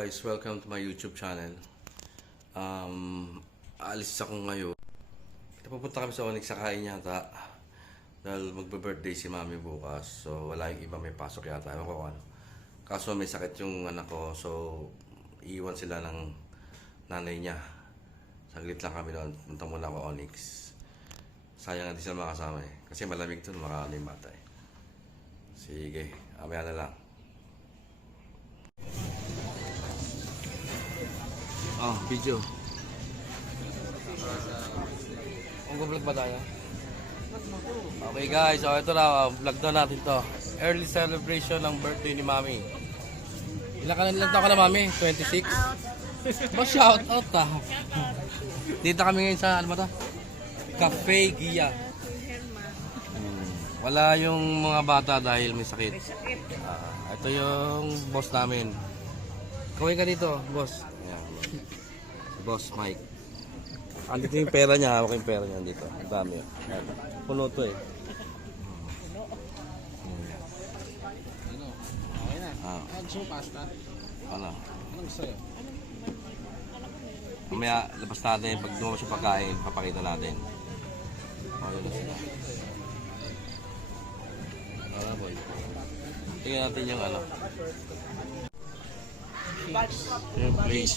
guys, welcome to my YouTube channel. Alis ako ngayon. Pupunta kami sa Onyx sa kain yata. Dahil magbe-birthday si mami bukas. So wala yung iba, may pasok yata. Ewan ko kung ano. Kaso may sakit yung anak ko. So iwan sila ng nanay niya. Saglit lang kami doon. Punta muna ako Onyx. Sayang natin sila makasama eh. Kasi malamig doon, makakano yung bata eh. Sige, amaya na lang. Video. Kung vlog ba tayo? Okay guys, so ito na, vlog na natin to. Early celebration ng birthday ni Mami. Ilan taon ka na Mami? 26? Ba shout out ta. Dito kami ngayon sa, ano ba to? Cafe Gia. Wala yung mga bata dahil may sakit. Ito yung boss namin. Kawin ka dito, boss. Ayan. Boss Mike. Andito yung pera niya, hawak yung pera niya dito. Ang dami. Ayan. Puno to eh. Ano? Okay na. Gusto mo pasta? Ano? Anong gusto yun? Mamaya, labas natin. Pag dumabas yung pagkain, papakita natin. Yun na sila. Ano boy? Tingnan natin yung ano. Yung place.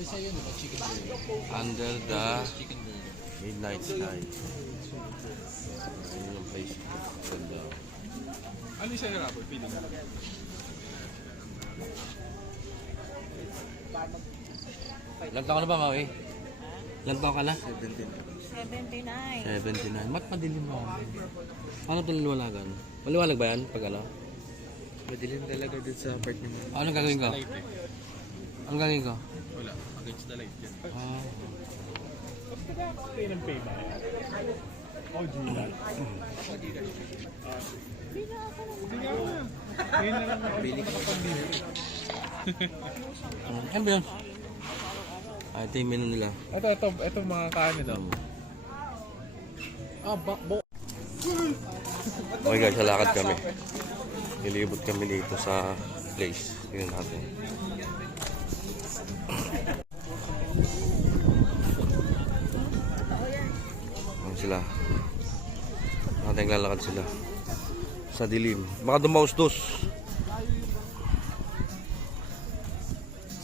Isa yun, diba? Chicken burger. Under the Chicken burger. midnight sky. Ayun yung place. Ganda. Ano yung sa'yo, Rapper? Feeling mo? Ilan taon ka na ba, Maui? Ilan taon ka na? 79. 79. Mat madilim mo. Ano ito naliwalagan? Maliwalag ba yan? Pag ano? Madilim talaga dun sa part niya. Anong gagawin ko? Light eh. Anong gagawin ko? Wala. Against the light yan. Pay ng pay ba? Oh, Gcash. Ngayon na lang Pili ka pa. Ano ba yun? Ito yung menu nila. Ito mga kanin daw. Okay guys, lalakad kami. Nilibot kami dito sa place. Tingnan natin. Ayan sila. Natin lalakad sila. Sa dilim. Baka dumaustos.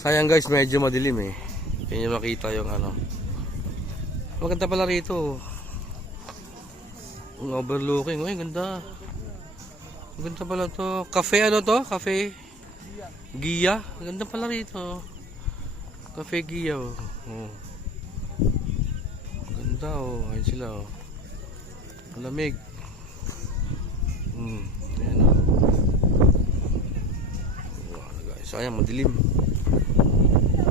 Sayang guys, medyo madilim eh. Hindi nyo makita yung ano. Maganda pala rito. Ang overlooking. Uy, ganda. Ganda pala to. Cafe ano to? Cafe Gia. Ganda pala rito. Cafe Gia. Oh. Ganda oh. Ayun sila oh. Malamig. Ayan oh. Wow, guys. Sayang madilim.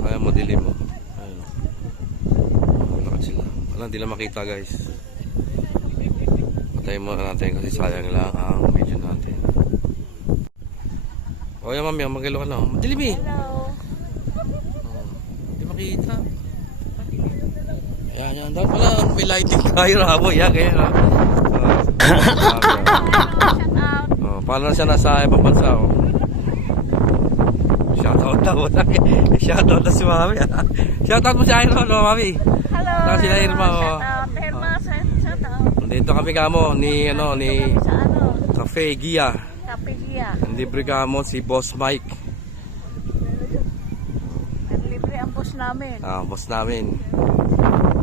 Sayang madilim oh. Ayun oh. Malakad sila. Wala, hindi lang makita guys. Patayin muna natin kasi sayang lang ang video natin. O yan mami, magalo ka lang. Madilim eh. Hello. Hindi makita. Ayan, yan. Dapat pala may lighting tayo rabo. Yan, kaya na. Shout out. Paano na siya nasa ibang bansa? Oh. Shoutout na mo. Shoutout na si mami. Shoutout mo si Irma, no mami? Hello. Saka sila Irma. Shout out. Irma, shout out. Dito kami kamo ni ano ni Sa ano? Cafe Gia. Kapigia. Libre kamo si Boss Mike. Libre ang boss namin. Boss namin.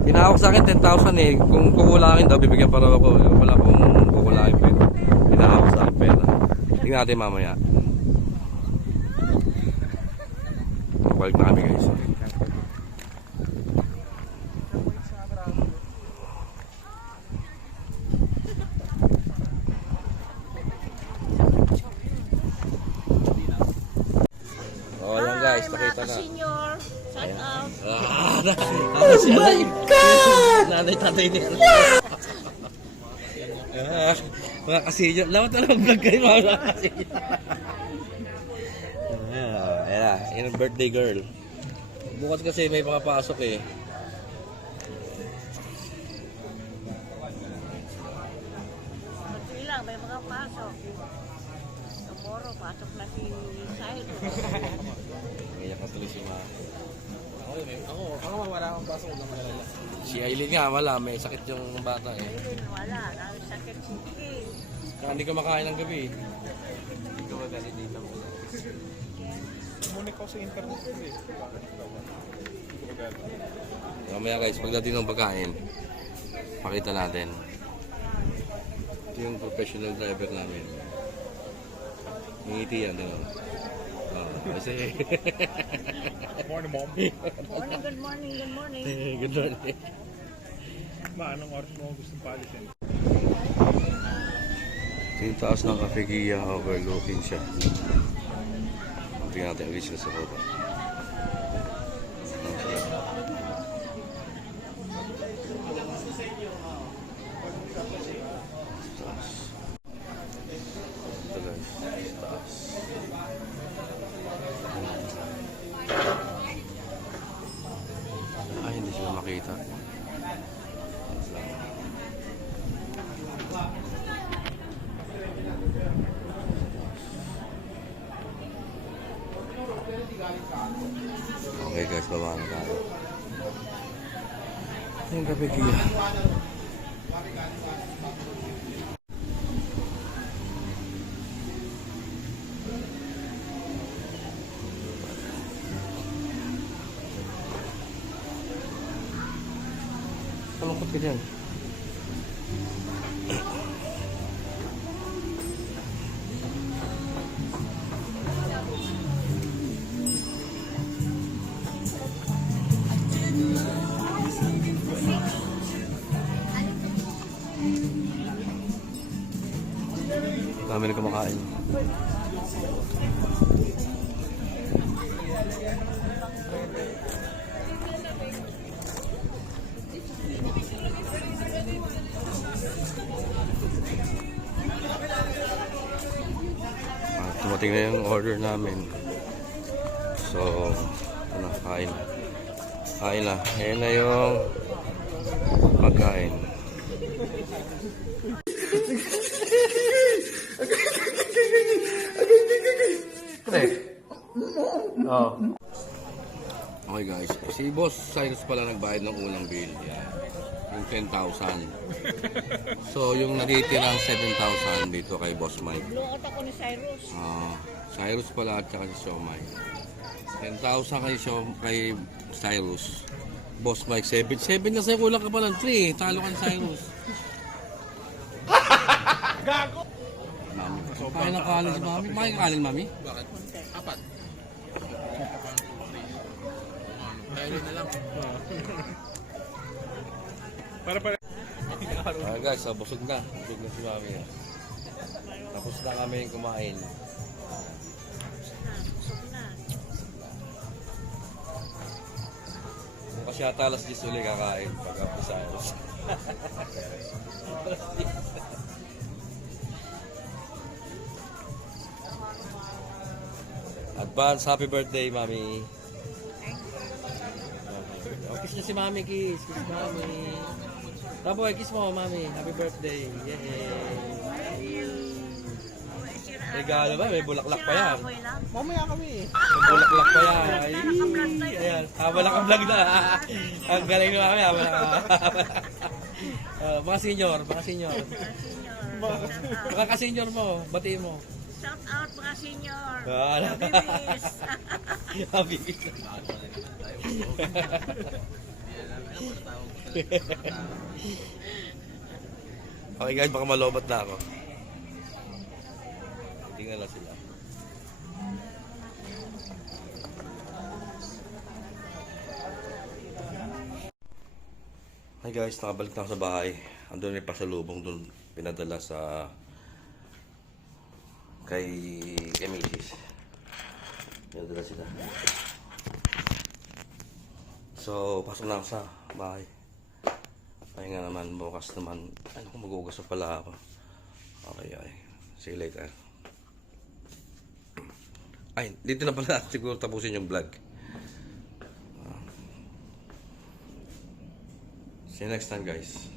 Pinahawak sa akin 10,000 eh. Kung kukulangin daw, bibigyan pa raw ako. Wala kung kukulangin pa. Pinahawak sa akin pera. Tingnan natin mamaya. Balik na kami guys. Oh, yan guys, nakita na. Senior. Shout out. Oh my God! Nanay tatay niya. Mga kasinyo. Lawat na lang vlog kayo mga kasinyo. Ayan, yun ang birthday girl. Bukas kasi may mga pasok eh. Madali lang, may mga pasok. Tomorrow, pasok na si Saito. Ngayon ka tuloy si Mami. Ako wala akong pasok ng malala. Si Aileen nga, wala. May sakit yung bata eh. Ayun, wala. Sakit si King. Kaya hindi ka makain ng gabi. Hindi ko magaling dito. Kumunit ako sa internet kasi. Hindi ko magaling. Mamaya guys, pagdating ng pagkain, pakita natin. Ito yung professional driver namin. Ngiti yan, gano'n. Kasi... Morning, mom. Morning, good morning, good morning. Good morning. Ma, anong oras mo gusto palisin? Ito yung taas ng Cafeguia, overlooking siya. Tingnan natin ulit sila sa baba. Ayan siya. Taas. Ito guys, taas. Ay, hindi sila makita. Okay guys, baba na tayo. Yung Cafeguia. Kalungkot ka dyan. Dami na kumakain. Dumating na yung order namin. So, ano, kain na. Kain na. Ayan na yung pagkain. Oh. Okay guys, si Boss Cyrus pala nagbayad ng unang bill. Yan. Yung 10,000. So yung natitirang 7,000 dito kay Boss Mike. Lungkot ako ni Cyrus. Cyrus pala at saka si Siomay. 10,000 kay Cyrus. Boss Mike 7. 7 kasi kulang ka pa ng 3. Talo ka ni Cyrus. Gago! Mami. Kaya ng kanin si Mami. Kaya kanin Mami? Bakit? Apat. Kaya na lang. Para. Guys, busog na. Busog na si Mami. Tapos na kami kumain. Busog na. Kasi ata alas 10 ulit kakain pag up to Cyrus. Advance happy birthday, Mami. Oh, kiss niya si Mami, kiss. Kiss Mami. Taboy, kiss mo, Mami. Happy birthday. Yay. Regalo ba? May bulaklak pa yan. Mamaya kami. May bulaklak pa yan. Ay, ayan. Habang naka-vlog na. Ang galing na Mami. Habang mga senior, mga senior. Mga ka-senior mo, batiin mo. Shout out mga senior. Ah, Happy Happy. Days. Okay guys, baka malobat na ako. Tingnan lang sila. Hi guys, nakabalik na ako sa bahay. Andun may pasalubong dun pinadala sa kay Mrs. Pinadala sila. So, pasok na ako sa bahay. Ay nga naman, bukas naman. Ano kung mag-uugas na pala ako. Okay. See you later. Ay, dito na pala siguro tapusin yung vlog. See you next time guys.